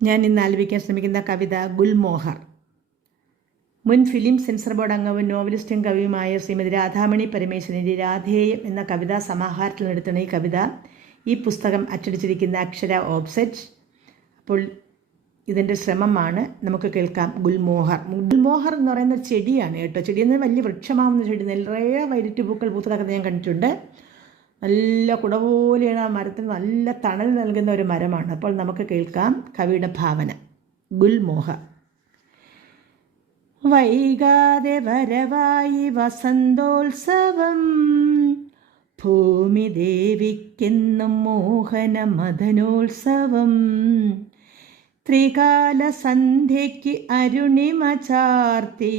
ഞാൻ ഇന്ന് ആലപിക്കാൻ ശ്രമിക്കുന്ന കവിത ഗുൽമോഹർ. മുൻ ഫിലിം സെൻസർ ബോർഡ് അംഗവും നോവലിസ്റ്റും കവിയുമായ ശ്രീമതി രാധാമണി പരമേശ്വരൻ്റെ രാധേയം എന്ന കവിതാ സമാഹാരത്തിൽ നിന്നെടുത്താണ് ഈ കവിത. ഈ പുസ്തകം അച്ചടിച്ചിരിക്കുന്ന അക്ഷര ഓഫ്സെറ്റ്. അപ്പോൾ ഇതിൻ്റെ ശ്രമമാണ്. നമുക്ക് കേൾക്കാം ഗുൽമോഹർ. ഗുൽമോഹർ എന്ന് പറയുന്ന ചെടിയാണ് കേട്ടോ. ചെടി എന്ന് വലിയ വൃക്ഷമാവുന്ന ചെടി, നിറയെ വൈലറ്റ് പൂക്കൾ പൂത്തതൊക്കെ ഞാൻ കണ്ടിട്ടുണ്ട്. നല്ല കുട പോലെയാണ് ആ മരത്തിന്, നല്ല തണൽ നൽകുന്ന ഒരു മരമാണ്. അപ്പോൾ നമുക്ക് കേൾക്കാം കവിയുടെ ഭാവന. ഗുൽമോഹർ. വൈകാതെ വരവായി വസന്തോത്സവം, ഭൂമി ദേവിക്കെന്നും മോഹന മദനോത്സവം, ത്രികാല സന്ധ്യയ്ക്ക് അരുണിമ ചാർത്തി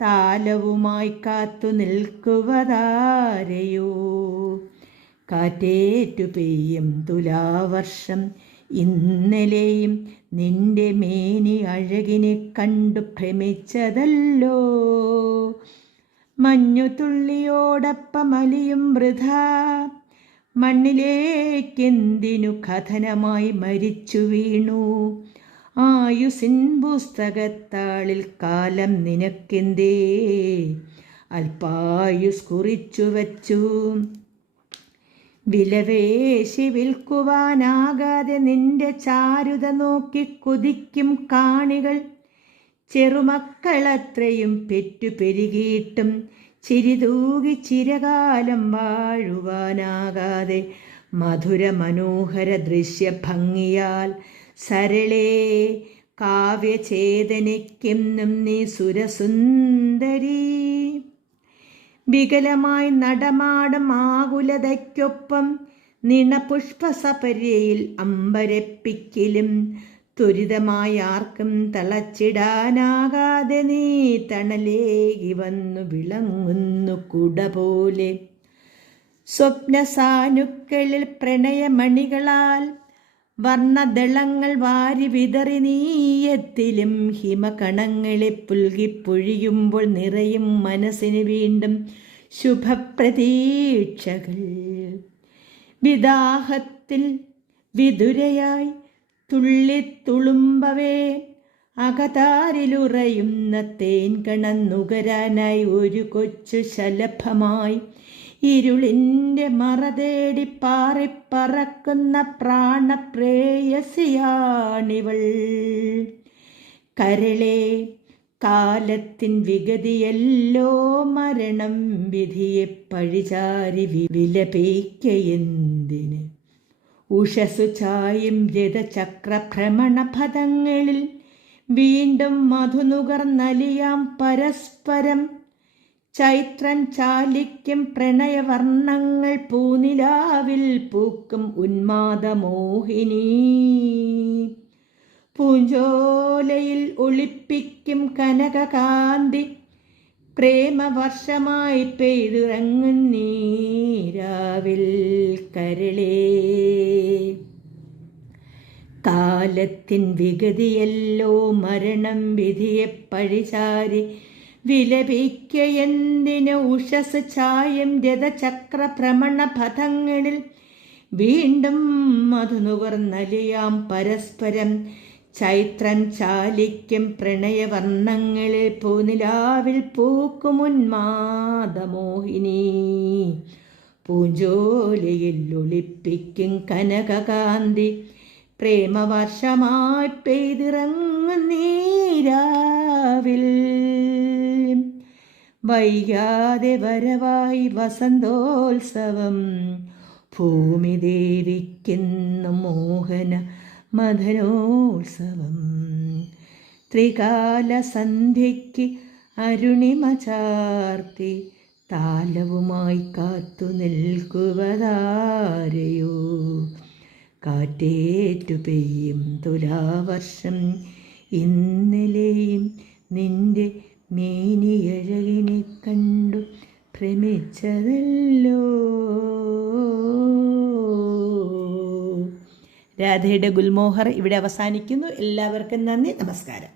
താലവുമായി കാത്തു നിൽക്കുവതാരയോ, കാറ്റേറ്റു പെയ്യും തുലാവർഷം ഇന്നലെയും നിന്റെ മേനി അഴകിനെ കണ്ടു ഭ്രമിച്ചതല്ലോ, മഞ്ഞുതുള്ളിയോടൊപ്പമലിയും വൃഥാ മണ്ണിലേക്കെന്തിനു കഥനമായി മരിച്ചു വീണു, ആയുസിൻ പുസ്തകത്താളിൽ കാലം നിനക്കെന്തേ അൽപായുസ് കുറിച്ചു വച്ചു, വിലവേശി വിൽക്കുവാനാകാതെ നിന്റെ ചാരുത നോക്കി കൊതിക്കും കാണികൾ, ചെറുമക്കളത്രയും പെറ്റു പെരുകിയിട്ടും ചിരിതൂകി ചിരകാലം വാഴുവാനാകാതെ മധുര മനോഹര ദൃശ്യഭംഗിയാൽ സരളേ കാവ്യചേതനയ്ക്കെന്നും നീ സുരസുന്ദരി, വികലമായി നടമാടും ആകുലതയ്ക്കൊപ്പം നിണപുഷ്പസപര്യയിൽ അമ്പരപ്പിക്കലും ത്വരിതമായി ആർക്കും തളച്ചിടാനാകാതെ നീ തണലേകി വന്നു വിളങ്ങുന്നു കുട പോലെ, സ്വപ്നസാനുക്കളിൽ പ്രണയമണികളാൽ വർണ്ണദളങ്ങൾ വാരി വിതറി നീയത്തിലും ഹിമകണങ്ങളെ പുൽകിപ്പൊഴിയുമ്പോൾ നിറയും മനസ്സിന് വീണ്ടും ശുഭപ്രതീക്ഷകൾ, വിദാഹത്തിൽ വിതുരയായി തുള്ളിത്തുളുമ്പവേ അകതാരിലുറയുന്ന തേൻകണം നുകരാനായി ഒരു കൊച്ചു ശലഭമായി ഇരുളിൻ്റെ മറതേടി പാറിപ്പറക്കുന്ന പ്രാണപ്രേയസിയാണിവൾ, കരളെ കാലത്തിൻ വിഗതിയല്ലോ മരണം വിധിയെ പഴിചാരി വിലപിക്കയെന്തിന്, ഉഷസ്സു ചായും രഥചക്രഭ്രമണപഥങ്ങളിൽ വീണ്ടും മധുനുകർന്നലിയാം പരസ്പരം, ചൈത്രം ചാലിക്കും പ്രണയവർണ്ണങ്ങൾ പൂനിലാവിൽ പൂക്കും ഉന്മാദമോഹിനി, പൂഞ്ചോലയിൽ ഒളിപ്പിക്കും കനകകാന്തി പ്രേമവർഷമായി പെയ്തിറങ്ങും നീരാവിൽ കരളേ, കാലത്തിൻ വിഗതിയല്ലോ മരണം വിധിയെ പഴിചാരി വിലപിക്കയെന്തിന്, ഉഷസ് ചായം രഥചക്രഭ്രമണപഥങ്ങളിൽ വീണ്ടും മധുനുകർന്നലിയാം പരസ്പരം, ചൈത്രം ചാലിക്കും പ്രണയവർണ്ണങ്ങളിൽ പൂനിലാവിൽ പൂക്കും ഉന്മാദമോഹിനി, പൂഞ്ചോലയിൽ ഒളിപ്പിക്കും കനകകാന്തി പ്രേമവർഷമായി പെയ്തിറങ്ങും നീരാവിൽ, വൈകാതെ വരവായി വസന്തോത്സവം, ഭൂമി ദേവിക്കെന്നും മോഹന മദനോത്സവം, ത്രികാല സന്ധ്യയ്ക്ക് അരുണിമ ചാർത്തി താലവുമായി കാത്തു നിൽക്കുവതാരയോ, കാറ്റേറ്റു പെയ്യും തുലാവർഷം ഇന്നലെയും നിന്റെ മേനിയഴകിനെ കണ്ടു ഭ്രമിച്ചതല്ലോ. രാധയുടെ ഗുൽമോഹർ ഇവിടെ അവസാനിക്കുന്നു. എല്ലാവർക്കും നന്ദി, നമസ്കാരം.